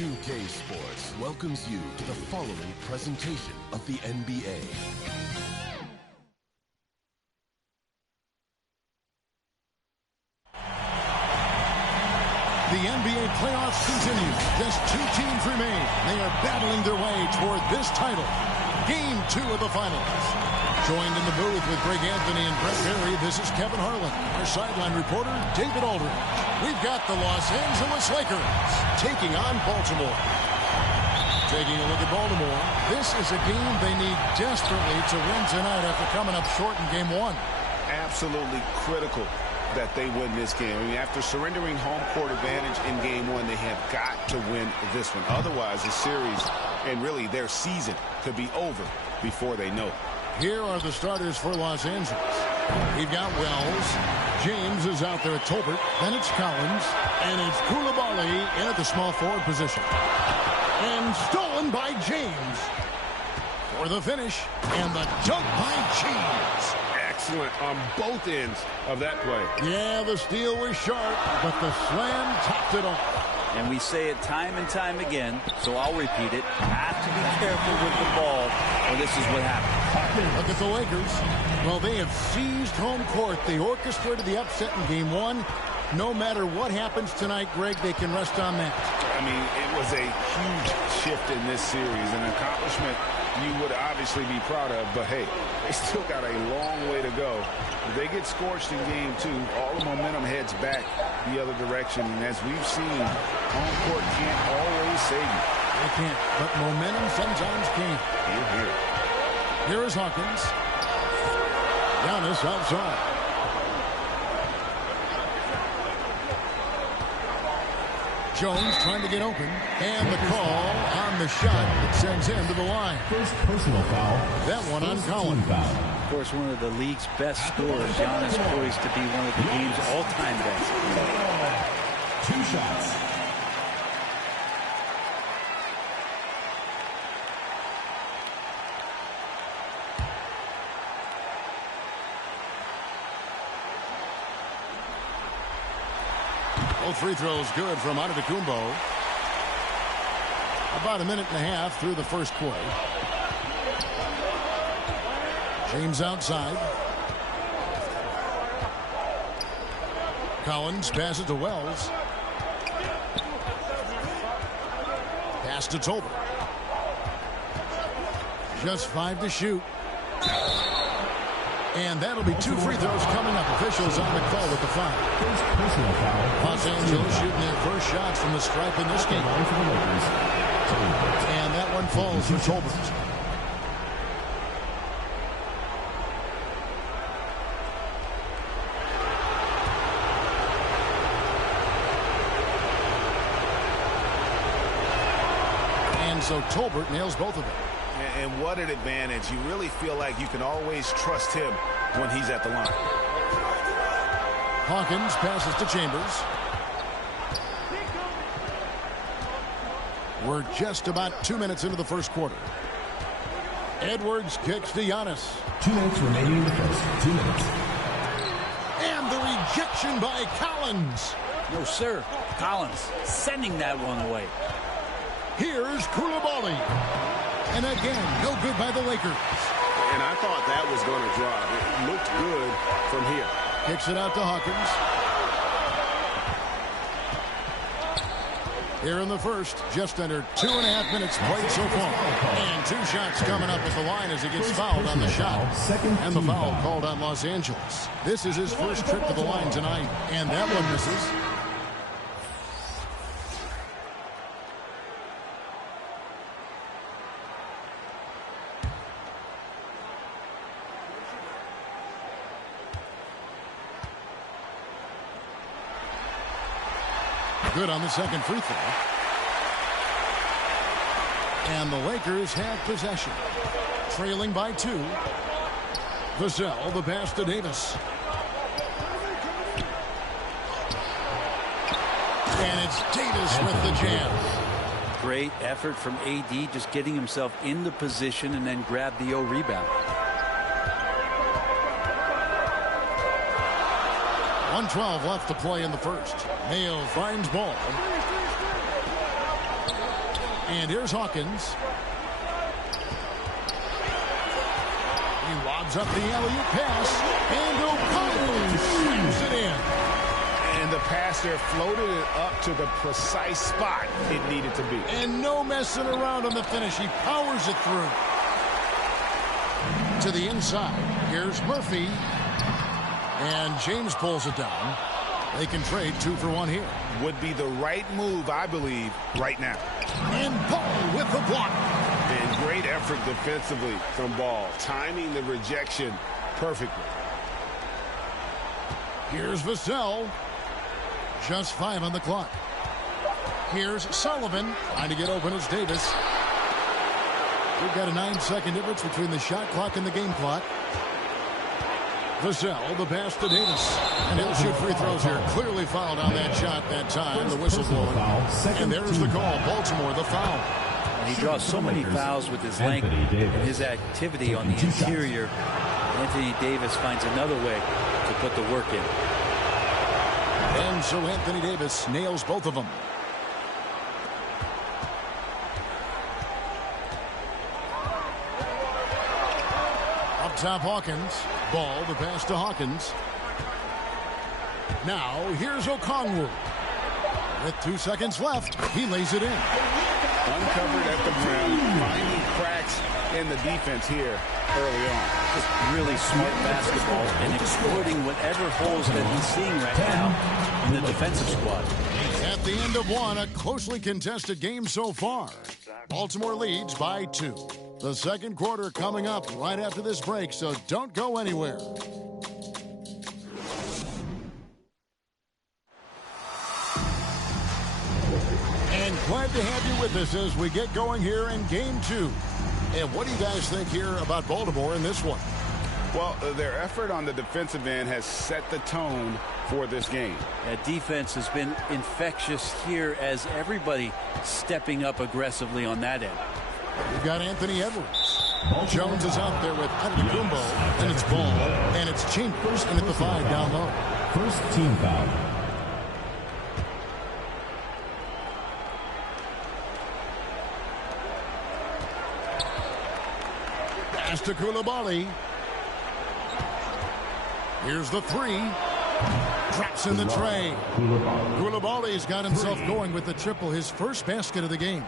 NBA2K Sports welcomes you to the following presentation of the NBA. The NBA playoffs continue. Just two teams remain. They are battling their way toward this title. Game 2 of the finals. Joined in the booth with Greg Anthony and Brett Berry, this is Kevin Harlan. Our sideline reporter, David Aldridge. We've got the Los Angeles Lakers taking on Baltimore. Taking a look at Baltimore, this is a game they need desperately to win tonight after coming up short in Game 1. Absolutely critical that they win this game. I mean, after surrendering home court advantage in Game 1, they have got to win this one. Otherwise, the series and really their season could be over before they know it. Here are the starters for Los Angeles. We've got Wells. James is out there at Tolbert. Then it's Collins. And it's Koulibaly in at the small forward position. And stolen by James. For the finish. And the dunk by James. Excellent on both ends of that play. Yeah, the steal was sharp, but the slam topped it off. And we say it time and time again, so I'll repeat it. Have to be careful with the ball, or this is what happens. Look at the Lakers. Well, they have seized home court. They orchestrated the upset in Game 1. No matter what happens tonight, Greg, they can rest on that. I mean, it was a huge shift in this series, an accomplishment you would obviously be proud of, but hey, they still got a long way to go. If they get scorched in Game 2, all the momentum heads back the other direction, and as we've seen, home court can't always save you. They can't, but momentum sometimes can. Here is Hawkins. Giannis outside. Jones trying to get open, and the call on the shot that sends him to the line. First personal foul. That one on Collins. Of course, one of the league's best scorers. Giannis poised to be one of the game's all-time best. 2 shots. Both free throws good from Antetokounmpo. About a minute and a half through the first quarter. James outside. Collins passes to Wells. Pass to Tolbert. Just 5 to shoot. And that'll be 2 free throws coming up. Officials on the call with the foul. First personal foul. Los Angeles shooting their first shots from the stripe in this game. And that one falls for Tolbert. And so Tolbert nails both of them. And what an advantage. You really feel like you can always trust him when he's at the line. Hawkins passes to Chambers. We're just about 2 minutes into the first quarter. Edwards kicks to Giannis. 2 minutes remaining in the first. 2 minutes. And the rejection by Collins. No, sir. Collins sending that one away. Here's Koulibaly. And again, no good by the Lakers. And I thought that was going to drop. It looked good from here. Kicks it out to Hawkins. Here in the first, just under 2.5 minutes played so far. And 2 shots coming up at the line as he gets fouled on the shot. And the foul called on Los Angeles. This is his first trip to the line tonight. And that one misses. Good on the second free throw. And the Lakers have possession. Trailing by 2. Vassell, the pass to Davis. And it's Davis with the jam. Great effort from AD, just getting himself in the position and then grab the rebound. 1:12 left to play in the first. Mayo finds ball. And here's Hawkins. He lobs up the alley-oop pass. And O'Connell slams it in. And the pass there floated it up to the precise spot it needed to be. And no messing around on the finish. He powers it through. To the inside. Here's Murphy. And James pulls it down. They can trade 2 for 1 here. Would be the right move, I believe, right now. And Ball with the block. And great effort defensively from Ball, timing the rejection perfectly. Here's Vassell. Just 5 on the clock. Here's Sullivan. Trying to get open as Davis. We've got a 9-second difference between the shot clock and the game clock. Vassell, the pass to Davis. And he'll shoot free throws here. Clearly fouled on that shot that time. The whistle blowing. And there's the call. Baltimore, the foul. He draws so many fouls with his length and his activity on the interior. Anthony Davis finds another way to put the work in. And so Anthony Davis nails both of them. Up top, Hawkins. Ball, the pass to Hawkins. Now, here's Okongwu. With 2 seconds left, he lays it in. Uncovered at the rim, finding cracks in the defense here early on. Just really smart basketball and exploiting whatever holes that he's seeing right now in the defensive squad. At the end of one, a closely contested game so far. Baltimore leads by 2. The second quarter coming up right after this break, so don't go anywhere. And glad to have you with us as we get going here in Game 2. And what do you guys think here about Baltimore in this one? Well, their effort on the defensive end has set the tone for this game. Defense has been infectious here as everybody stepping up aggressively on that end. We've got Anthony Edwards. Jones is out there with Antetokounmpo, and it's Ball, and it's Chambers, and at the 5 down low. First team foul. Pass to Coulibaly. Here's the 3. Traps in the tray. Coulibaly's got himself going with the triple, his first basket of the game.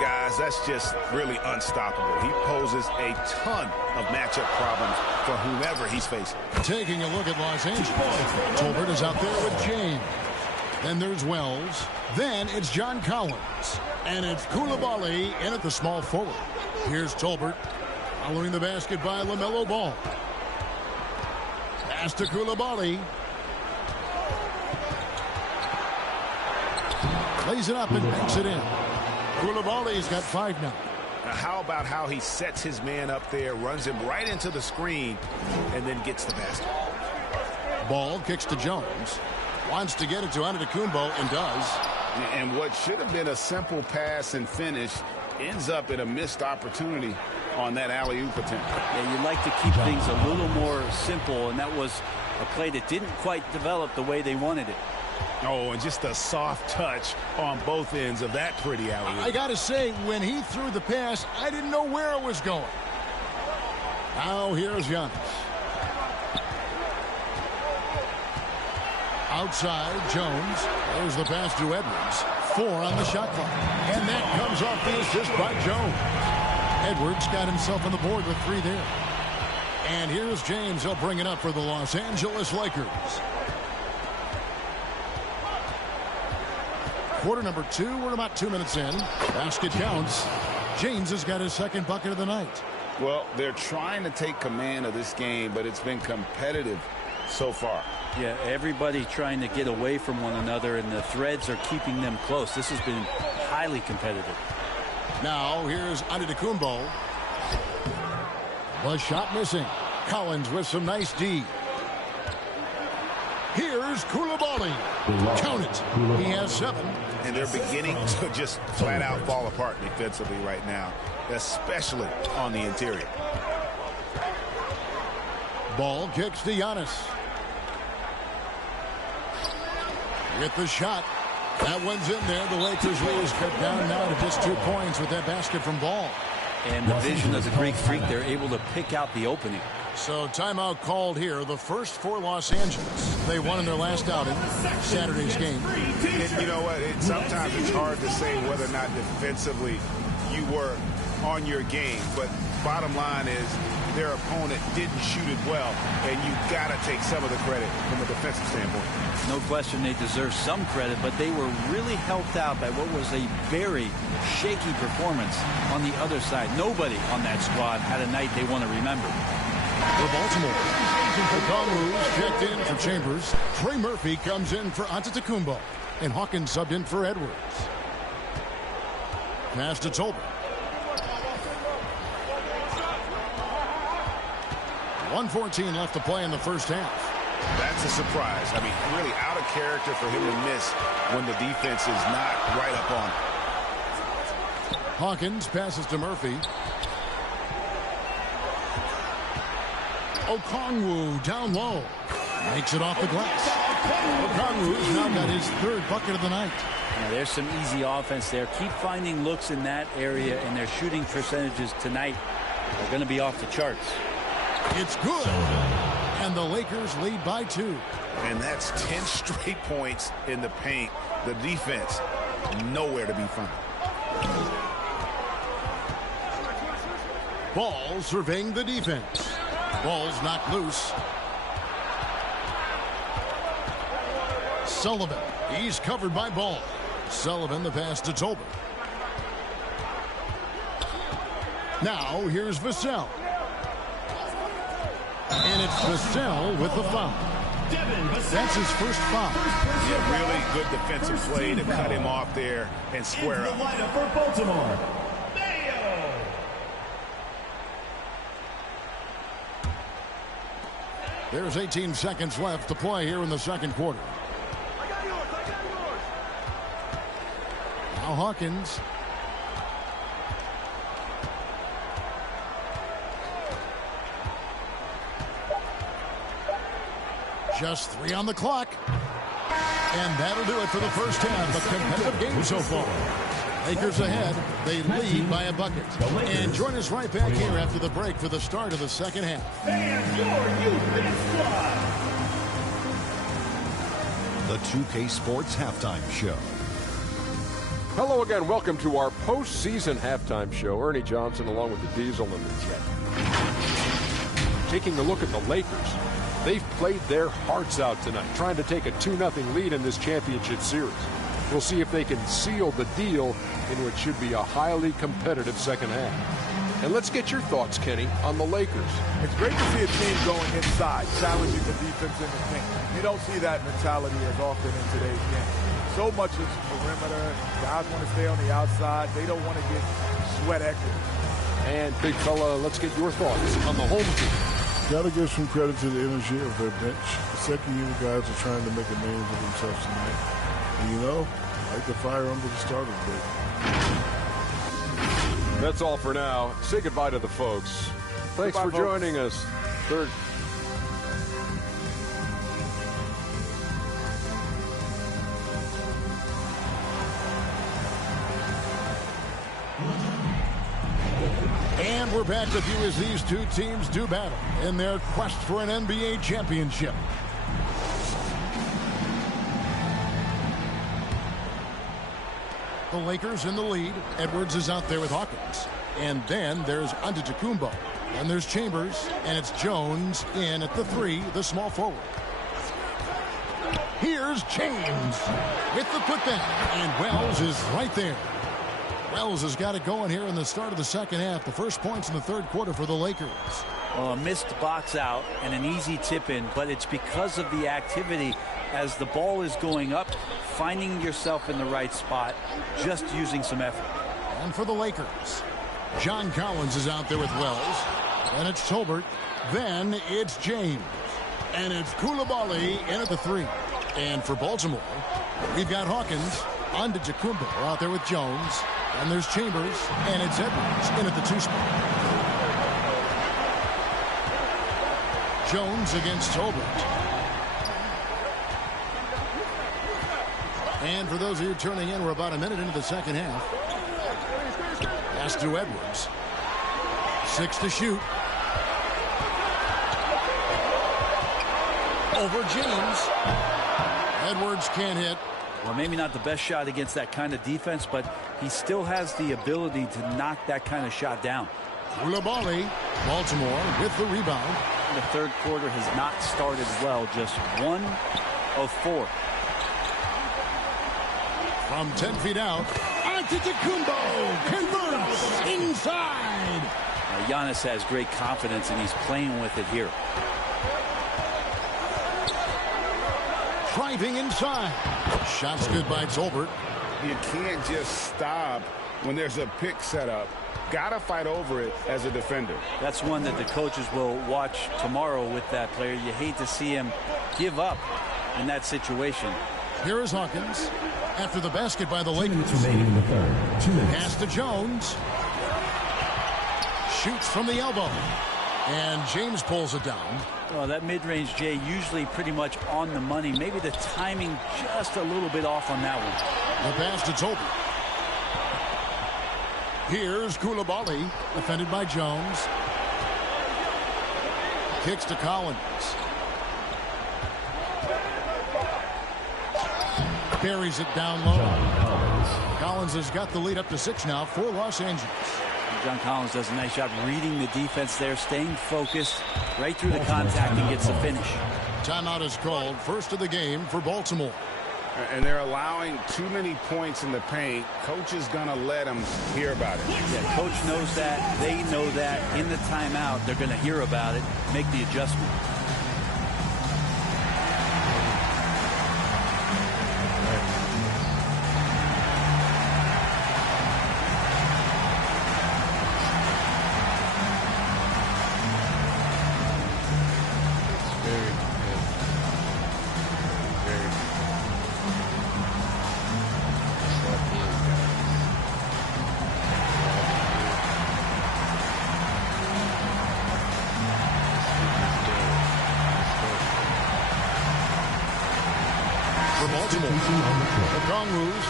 Guys, that's just really unstoppable. He poses a ton of matchup problems for whomever he's facing. Taking a look at Los Angeles. Tolbert is out there with James. Then there's Wells. Then it's John Collins. And it's Coulibaly in at the small forward. Here's Tolbert. Following the basket by LaMelo Ball. Pass to Coulibaly. Lays it up and banks it in. Coulibaly's got 5 now. Now, how about how he sets his man up there, runs him right into the screen, and then gets the basket. Ball kicks to Jones. Wants to get it to Antetokounmpo and does. And what should have been a simple pass and finish ends up in a missed opportunity on that alley-oop attempt. Yeah, you'd like to keep things a little more simple, and that was a play that didn't quite develop the way they wanted it. Oh, and just a soft touch on both ends of that pretty alley-oop. I got to say, when he threw the pass, I didn't know where it was going. Now here's Giannis. Outside, Jones. There's the pass to Edwards. 4 on the shot clock. And that comes off the assist by Jones. Edwards got himself on the board with 3 there. And here's James. He'll bring it up for the Los Angeles Lakers. Quarter number 2. We're about 2 minutes in. Basket counts. James has got his second bucket of the night. Well, they're trying to take command of this game, but it's been competitive so far. Yeah, everybody trying to get away from one another, and the threads are keeping them close. This has been highly competitive. Now, here's Antetokounmpo. The shot missing. Collins with some nice D. Here's Coulibaly. Count it. He has 7. And they're beginning to just flat out fall apart defensively right now, especially on the interior. Ball kicks to Giannis. With the shot. That one's in there. The Lakers lead is cut down now to just 2 points with that basket from Ball. And the vision of the Greek Freak, they're able to pick out the opening. So timeout called here, the first for Los Angeles. They won in their last outing, Saturday's game. And you know what? Sometimes it's hard to say whether or not defensively you were on your game. But bottom line is their opponent didn't shoot it well, and you got to take some of the credit from a defensive standpoint. No question they deserve some credit, but they were really helped out by what was a very shaky performance on the other side. Nobody on that squad had a night they want to remember. For Baltimore, Backwoods checked in for Chambers. Trey Murphy comes in for Antetokounmpo, and Hawkins subbed in for Edwards. Pass to Tolbert. 1:14 left to play in the first half. That's a surprise. I mean, really out of character for him to miss when the defense is not right up on him. Hawkins passes to Murphy. Okongwu down low. Makes it off the glass. Okongwu's now got his 3rd bucket of the night. Now, there's some easy offense there. Keep finding looks in that area, and their shooting percentages tonight are going to be off the charts. It's good. And the Lakers lead by 2. And that's 10 straight points in the paint. The defense, nowhere to be found. Ball surveying the defense. Ball's knocked loose. Sullivan. He's covered by Ball. Sullivan the pass to Tolbert. Now here's Vassell. And it's Vassell with the foul. That's his first foul. Yeah, really good defensive play to cut him off there and square up. For Baltimore. There's 18 seconds left to play here in the second quarter. Now Hawkins. Just 3 on the clock. And that'll do it for the first half. A competitive game so far. Lakers ahead. They lead by a bucket. And join us right back here after the break for the start of the second half. And your youth squad. The 2K Sports Halftime Show. Hello again. Welcome to our postseason halftime show. Ernie Johnson along with the Diesel and the Jet. Taking a look at the Lakers. They've played their hearts out tonight, trying to take a 2-0 lead in this championship series. We'll see if they can seal the deal in what should be a highly competitive second half. And let's get your thoughts, Kenny, on the Lakers. It's great to see a team going inside, challenging the defense in the paint. You don't see that mentality as often in today's game. So much is perimeter. Guys want to stay on the outside. They don't want to get sweat equity. And, big fella, let's get your thoughts on the home team. Got to give some credit to the energy of their bench. The second-unit guys are trying to make a name for themselves tonight. And, you know, I like the fire under the starters. That's all for now. Say goodbye to the folks. Thanks for joining us. Third. And we're back with you as these two teams do battle in their quest for an NBA championship. The Lakers in the lead. Edwards is out there with Hawkins. And then there's Antetokounmpo. And there's Chambers. And it's Jones in at the 3, the small forward. Here's James with the putback. And Wells is right there. Wells has got it going here in the start of the second half. The first points in the third quarter for the Lakers. Well, a missed box out and an easy tip in, but it's because of the activity as the ball is going up, finding yourself in the right spot, just using some effort. And for the Lakers, John Collins is out there with Wells. And it's Tolbert. Then it's James. And it's Coulibaly in at the 3. And for Baltimore, we've got Hawkins, Antetokounmpo out there with Jones. And there's Chambers, and it's Edwards in at the 2 spot. Jones against Tolbert. And for those of you turning in, we're about a minute into the second half. Pass to Edwards. 6 to shoot. Over James. Edwards can't hit. Well, maybe not the best shot against that kind of defense, but he still has the ability to knock that kind of shot down. Koulibaly, Baltimore with the rebound. The third quarter has not started well, just 1 of 4. From 10 feet out, Antetokounmpo converts inside. Giannis has great confidence, and he's playing with it here. Driving inside. Shots good by Tolbert. You can't just stop when there's a pick set up. Gotta fight over it as a defender. That's one that the coaches will watch tomorrow with that player. You hate to see him give up in that situation. Here is Hawkins after the basket by the 2 Lakers. minutes remaining in the third. 2 minutes. Pass to Jones. Shoots from the elbow. And James pulls it down. Well, that mid-range, Jay, usually pretty much on the money. Maybe the timing just a little bit off on that one. The pass to Tolbert. Here's Koulibaly, defended by Jones. Kicks to Collins. Buries it down low. Collins has got the lead up to 6 now for Los Angeles. John Collins does a nice job reading the defense there, staying focused right through the contact and gets the finish. Timeout is called. First of the game for Baltimore. And they're allowing too many points in the paint. Coach is going to let them hear about it. Yeah, coach knows that. They know that. In the timeout, they're going to hear about it, make the adjustment.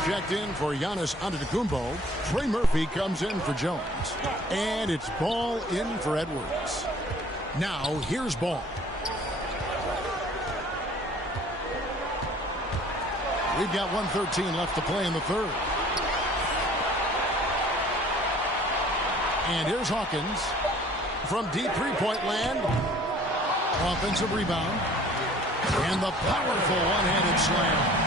Checked in for Giannis Antetokounmpo. Trey Murphy comes in for Jones. And it's Ball in for Edwards. Now, here's Ball. We've got 1:13 left to play in the third. And here's Hawkins from deep three-point land. Offensive rebound. And the powerful one-handed slam.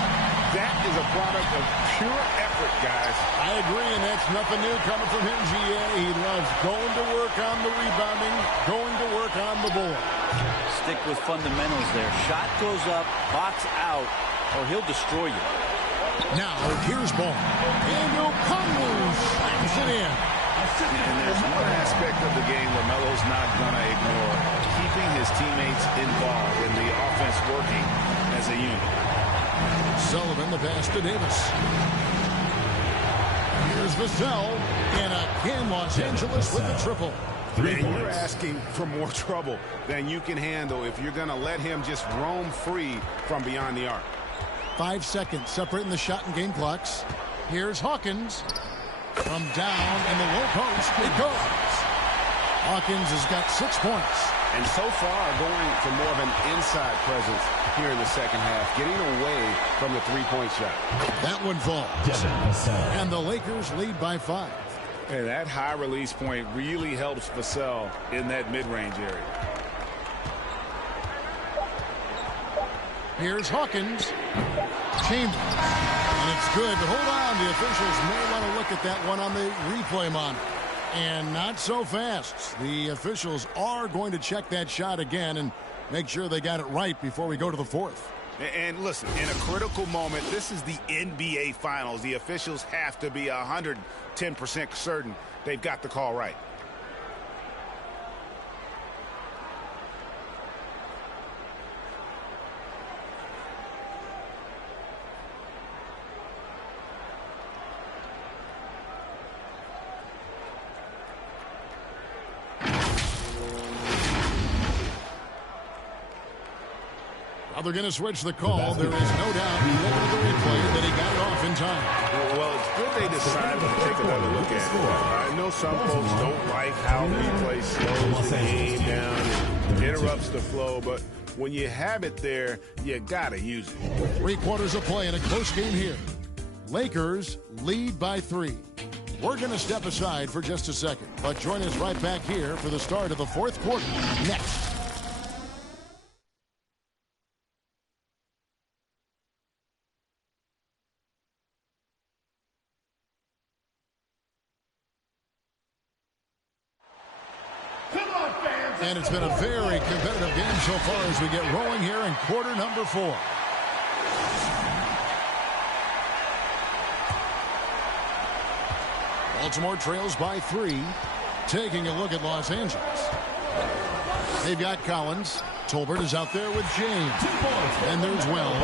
That is a product of pure effort, guys. I agree, and that's nothing new coming from him, GA. He loves going to work on the rebounding, going to work on the board. Stick with fundamentals there. Shot goes up, box out, or he'll destroy you. Now, here's Ball. And Okongwu slams it in. And there's one aspect of the game where Melo's not going to ignore. Keeping his teammates involved in the offense working as a unit. Sullivan, the pass to Davis. Here's Vassell, and again Los Angeles with the triple. And you're asking for more trouble than you can handle if you're going to let him just roam free from beyond the arc. 5 seconds separating the shot and game clocks. Here's Hawkins. From down in the low post, it goes. Hawkins has got 6 points. And so far going for more of an inside presence here in the second half, getting away from the three-point shot. That one falls. And the Lakers lead by 5. And that high release point really helps Vassell in that mid-range area. Here's Hawkins. Chambers. And it's good, but hold on. The officials may want to look at that one on the replay monitor. And not so fast. The officials are going to check that shot again and make sure they got it right before we go to the fourth. And listen, in a critical moment, this is the NBA Finals. The officials have to be 110% certain they've got the call right. they're going to switch the call. There is no doubt, looking at the replay, that he got it off in time. Well, it's good they decided to take another look at it. I know some folks don't like how replay slows the game down and interrupts the flow, but when you have it there, you got to use it. 3 quarters of play in a close game here. Lakers lead by 3. We're going to step aside for just a second, but join us right back here for the start of the 4th quarter next. And it's been a very competitive game so far as we get rolling here in quarter number 4. Baltimore trails by 3. Taking a look at Los Angeles. They've got Collins. Tolbert is out there with James. And there's Wells.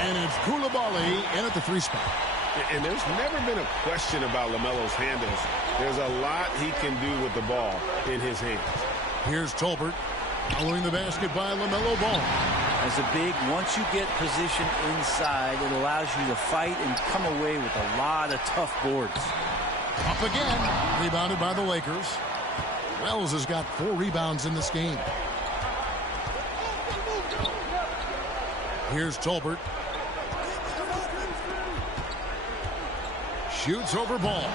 And it's Koulibaly in at the 3 spot. And there's never been a question about LaMelo's handles. There's a lot he can do with the ball in his hands. Here's Tolbert following the basket by LaMelo Ball. As a big, once you get position inside, it allows you to fight and come away with a lot of tough boards. Up again, rebounded by the Lakers. Wells has got 4 rebounds in this game. Here's Tolbert. Shoots over Ball.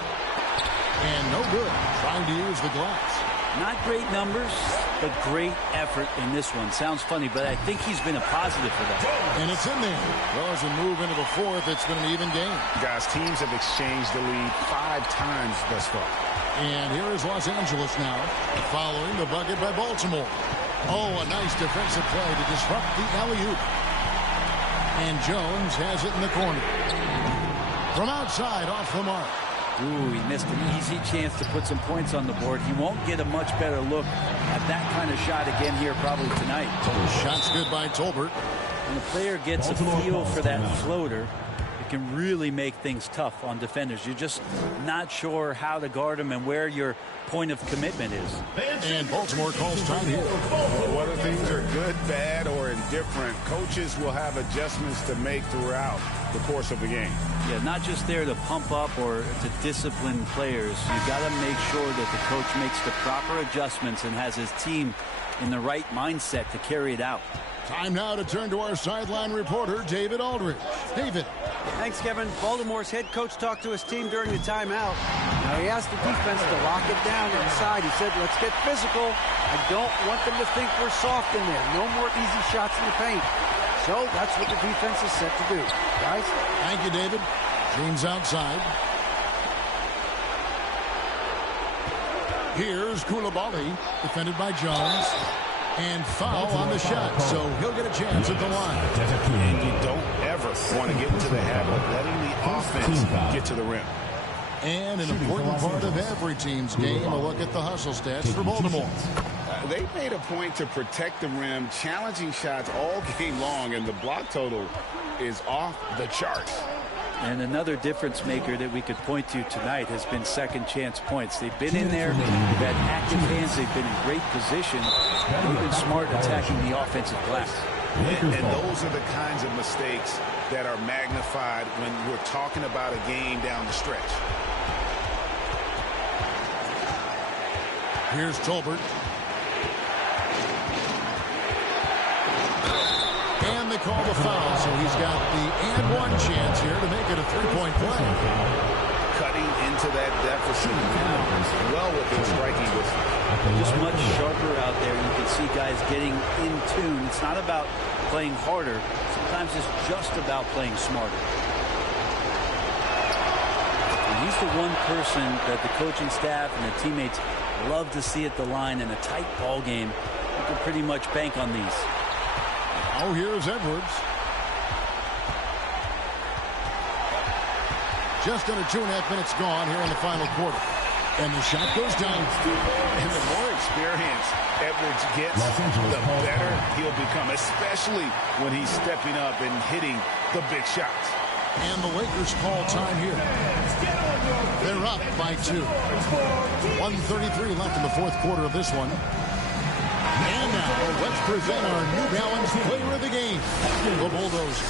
And no good. Trying to use the glass. Not great numbers, but great effort in this one. Sounds funny, but I think he's been a positive for that. And it's in there. Well, as we move into the 4th, it's been an even game. Guys, teams have exchanged the lead 5 times thus far. And here is Los Angeles now, following the bucket by Baltimore. Oh, a nice defensive play to disrupt the alley-oop. And Jones has it in the corner. From outside, off the mark. Ooh, he missed an easy chance to put some points on the board. He won't get a much better look at that kind of shot again here probably tonight. Shot's good by Tolbert. When a player gets a feel for that floater, it can really make things tough on defenders. You're just not sure how to guard them and where your point of commitment is. And Baltimore calls time here. Whether things are good, bad, or indifferent, coaches will have adjustments to make throughout the course of the game. Yeah, not just there to pump up or to discipline players. You got to make sure that the coach makes the proper adjustments and has his team in the right mindset to carry it out. Time now to turn to our sideline reporter, David Aldridge. David. Thanks, Kevin. Baltimore's head coach talked to his team during the timeout. Now, he asked the defense to lock it down inside. He said, let's get physical. I don't want them to think we're soft in there. No more easy shots in the paint. So that's what the defense is set to do. Guys? Thank you, David. James outside. Here's Koulibaly, defended by Jones. And foul on the shot, so he'll get a chance at the line. And you don't ever want to get into the habit of letting the offense get to the rim. And an important part of every team's game, a look at the hustle stats for Baltimore. They made a point to protect the rim, challenging shots all game long, and the block total is off the charts. And another difference maker that we could point to tonight has been second chance points. They've been in there, they've had active hands, they've been in great position. They've been smart attacking the offensive glass. And those are the kinds of mistakes that are magnified when we're talking about a game down the stretch. Here's Tolbert. And they call the foul, so he's got the and one chance here to make it a three-point play. Cutting into that deficit now, well within striking distance. Just much sharper out there. You can see guys getting in tune. It's not about playing harder. Sometimes it's just about playing smarter. And he's the one person that the coaching staff and the teammates love to see at the line in a tight ball game. You can pretty much bank on these. Oh, here's Edwards. Just under 2.5 minutes gone here in the final quarter. And the shot goes down. And the more experience Edwards gets, the better he'll become, especially when he's stepping up and hitting the big shots. And the Lakers call time here. They're up by 2. 1:33 left in the fourth quarter of this one. And now Now, let's present our New Balance Player of the Game, the Bulldozer.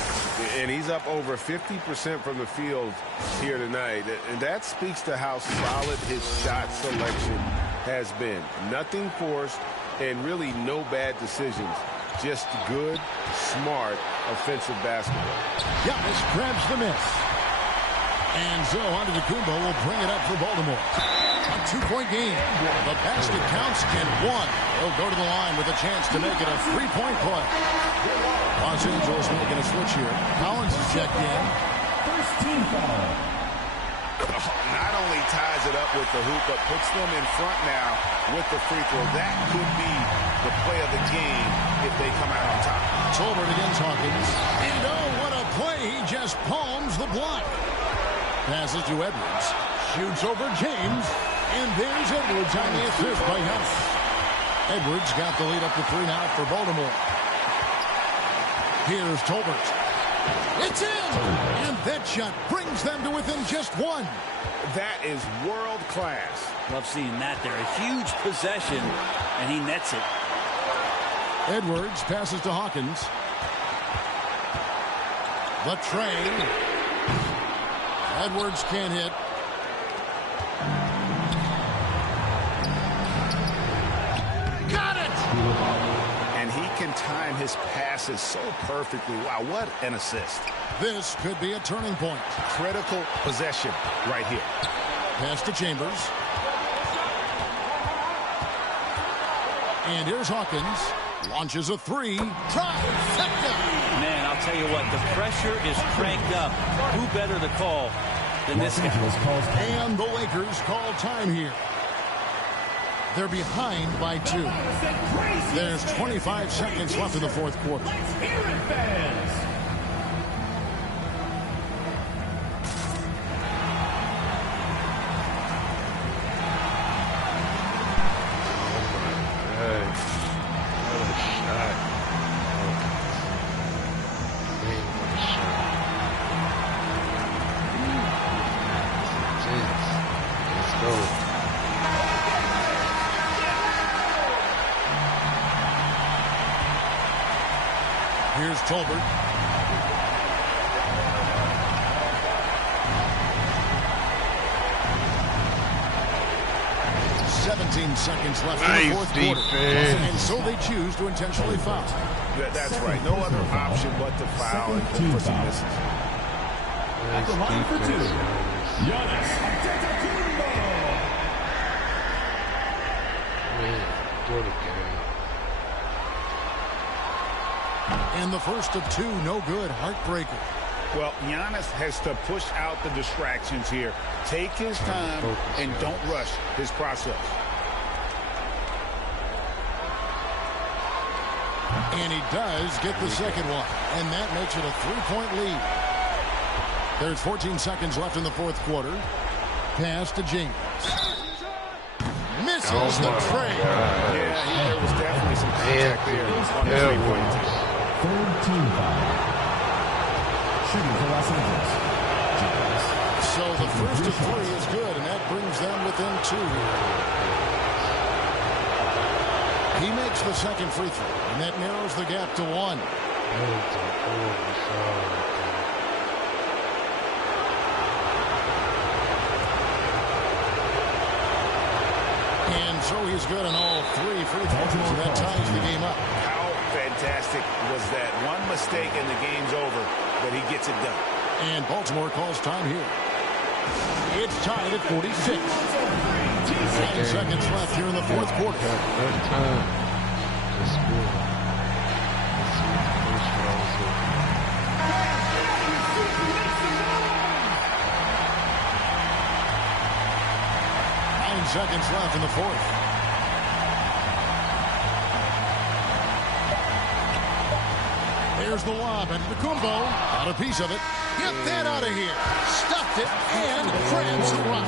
And he's up over 50% from the field here tonight. And that speaks to how solid his shot selection has been. Nothing forced and really no bad decisions. Just good, smart, offensive basketball. Giannis grabs the miss. And so Antetokounmpo will bring it up for Baltimore. A two-point game. The basket counts and one. He'll go to the line with a chance to make it a three-point play. Los Angeles making a switch here. Collins is checked in. First team foul. Not only ties it up with the hoop, but puts them in front now with the free throw. That could be the play of the game if they come out on top. Tolbert against Hawkins. And oh, what a play. He just palms the block. Passes to Edwards. Shoots over James. And there's Edwards on the assist by Giannis. Edwards got the lead up to 3 now for Baltimore. Here's Tolbert. It's in! And that shot brings them to within just one. That is world class. Love seeing that there. A huge possession, and he nets it. Edwards passes to Hawkins. The tray. Edwards can't hit. Got it! And he can time his passes so perfectly. Wow, what an assist. This could be a turning point. Critical possession right here. Pass to Chambers. And here's Hawkins. Launches a three. Trifecta! Man, I'll tell you what, the pressure is cranked up. Who better to call than this guy? And the Lakers call time here. They're behind by 2. There's 25 seconds left in the fourth quarter. Let's hear it, fans. Here's Tolbert. "17 seconds left in the fourth quarter. And so they choose to intentionally foul. That's right. No other option but to foul and hope for some misses. At the line for 2, Giannis Antetokounmpo. And the first of 2, no good. Heartbreaker. Well, Giannis has to push out the distractions here. Take his time and don't rush his process. And he does get the second one. And that makes it a 3-point lead. There's 14 seconds left in the fourth quarter. Pass to James. Misses the tray. Yeah, there was definitely some contact there on the three-point attempt. Third team foul. Shooting for Los Angeles. So the first of 3 is good, and that brings them within 2 here. He makes the second free throw, and that narrows the gap to 1. And so he's good on all 3 free throws, and that ties the game up. How fantastic was that? One mistake and the game's over, but he gets it done. And Baltimore calls time here. It's tied at 46. 10 seconds left here in the fourth quarter. Seconds left in the fourth. There's the lob, and Antetokounmpo got a piece of it. Get that out of here. Stuffed it and grabs the rock.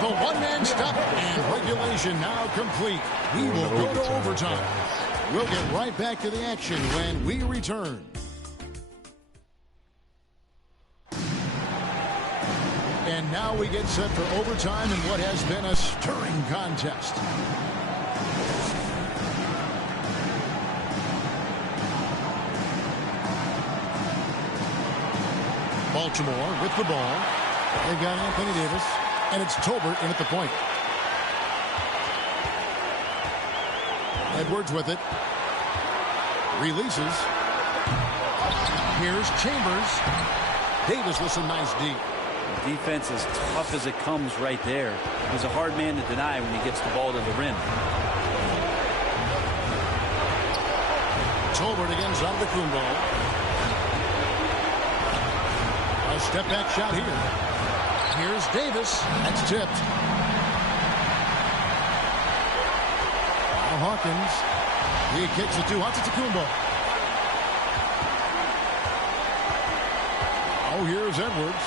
The one-man stop and regulation now complete. We will go to overtime. We'll get right back to the action when we return. And now we get set for overtime in what has been a stirring contest. Baltimore with the ball. They've got Anthony Davis, and it's Tolbert in at the point. Edwards with it. Releases. Here's Chambers. Davis with some nice D. Defense as tough as it comes right there. He's a hard man to deny when he gets the ball to the rim. Tolbert against Antetokounmpo. A step back shot here. Here's Davis. That's tipped. Now Hawkins. He kicks it to Antetokounmpo. Oh, here's Edwards.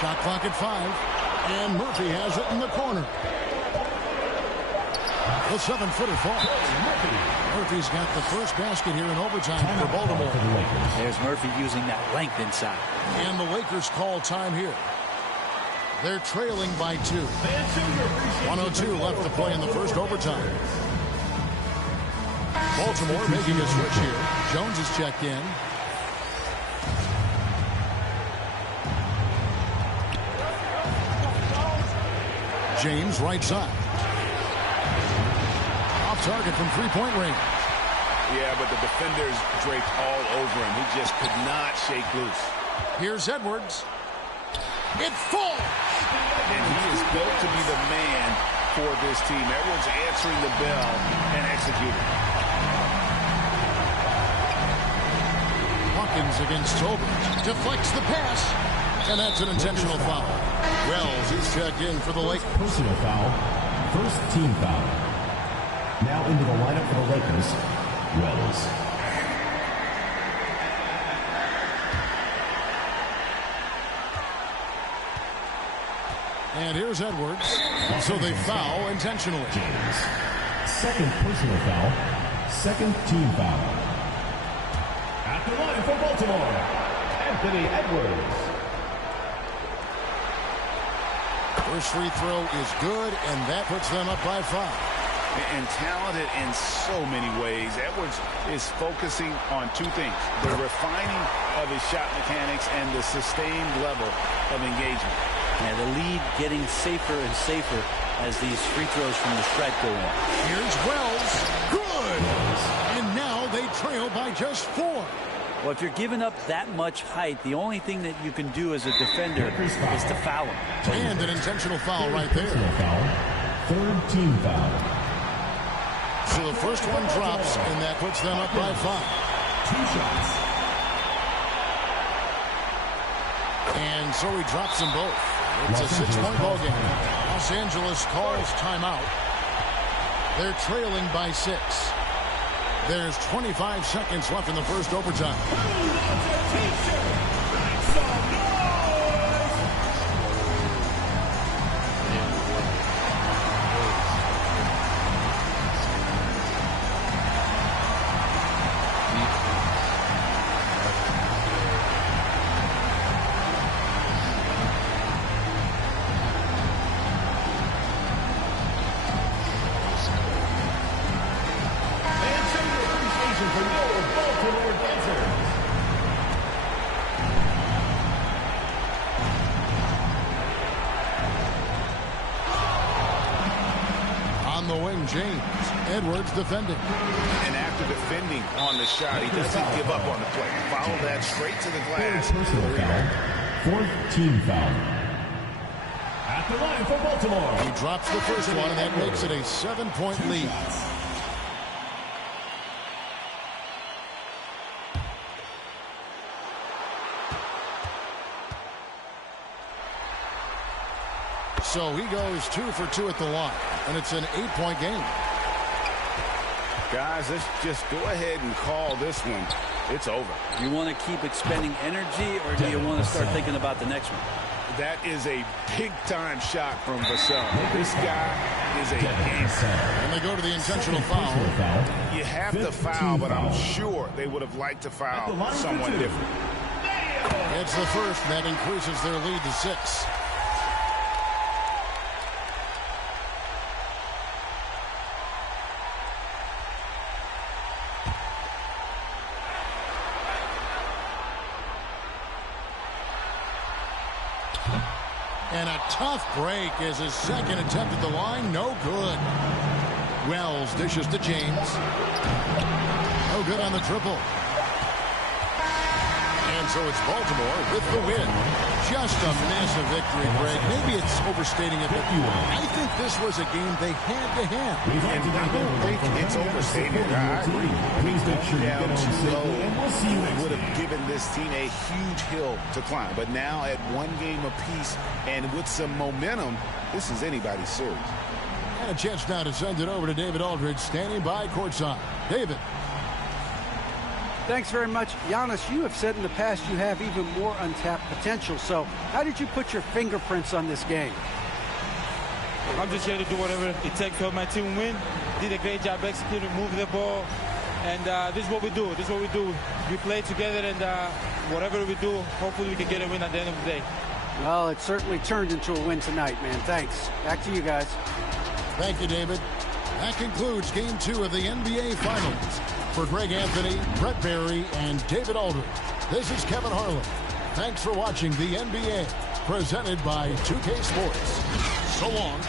Shot clock at 5. And Murphy has it in the corner. The 7-footer falls. Murphy's got the first basket here in overtime for Baltimore. There's Murphy using that length inside. And the Lakers call time here. They're trailing by 2. 1:02 left to play in the first overtime. Baltimore making a switch here. Jones is checked in. James right side. Off target from three-point range. Yeah, but the defenders draped all over him. He just could not shake loose. Here's Edwards. It falls! And he is built to be the man for this team. Edwards answering the bell and executing. Hawkins against Tolbert. Deflects the pass. And that's an intentional foul. Wells is checked in for the Lakers. Personal foul. First team foul. Now into the lineup for the Lakers, Wells. And here's Edwards. So they foul intentionally. James. Second personal foul. Second team foul. At the line for Baltimore, Anthony Edwards. First free throw is good, and that puts them up by 5. And talented in so many ways. Edwards is focusing on 2 things. The refining of his shot mechanics and the sustained level of engagement. Yeah, the lead getting safer and safer as these free throws from the stripe go on. Here's Wells. Good! And now they trail by just 4. Well, if you're giving up that much height, the only thing that you can do as a defender is to foul him. And an intentional foul right there. Foul. Third team foul. So the first one drops, and that puts them up by 5. 2 shots. And so he drops them both. It's a 6-point ball game. Los Angeles calls timeout. They're trailing by 6. There's 25 seconds left in the first overtime. James. Edwards defending. And after defending on the shot, he doesn't give up on the play. Follow that straight to the glass. Personal foul. Fourth team foul. At the line for Baltimore. He drops the first one, and that makes it a 7-point lead. So he goes 2 for 2 at the line, and it's an 8-point game. Guys, let's just go ahead and call this one. It's over. You want to keep expending energy, or do you want to start thinking about the next one? That is a big-time shot from Vassell. This guy is a gangster. And they go to the intentional foul. You have to foul, but I'm sure they would have liked to foul someone different. It's the first, and that increases their lead to 6. And a tough break as his second attempt at the line. No good. Wells dishes to James. No good on the triple. And so it's Baltimore with the win. Just a massive victory, Greg. Maybe it's overstating it, but I think this was a game they had to have. And I don't think it's overstated. I agree. Please make sure you get on low, and we'll see you next would have given this team a huge hill to climb. But now at one game apiece and with some momentum, this is anybody's series. And a chance now to send it over to David Aldridge, standing by courtside. David. Thanks very much. Giannis, you have said in the past you have even more untapped potential. So how did you put your fingerprints on this game? I'm just here to do whatever it takes to help my team win. Did a great job executing, moving the ball. And this is what we do. This is what we do. We play together, and whatever we do, hopefully we can get a win at the end of the day. Well, it certainly turned into a win tonight, man. Thanks. Back to you guys. Thank you, David. That concludes Game 2 of the NBA Finals. For Greg Anthony, Brett Barry, and David Aldridge, this is Kevin Harlan. Thanks for watching the NBA, presented by 2K Sports. So long.